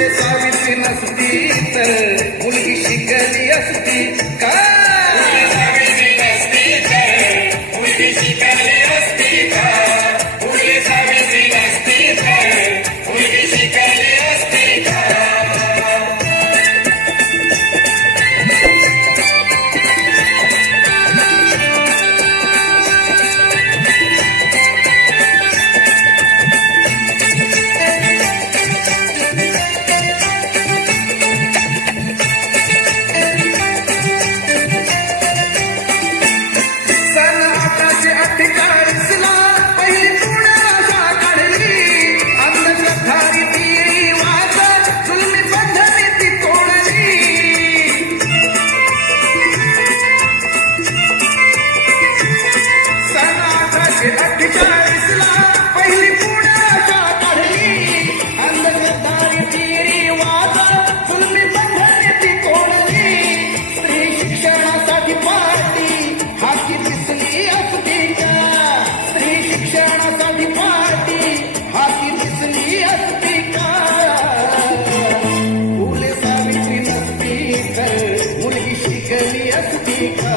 फुले सावित्री नसती तर मुलगी शिकली असती का? फुले सावित्री नसती तर मुलगी शिकली असती का? फुले सावित्री नसती तर मुलगी शिकली असती का?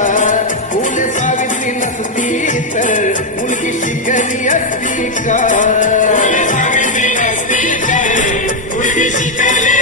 फुले सावित्री नसती तर मुलगी शिकली असती का? फुले सावित्री नसती तर मुलगी शिकली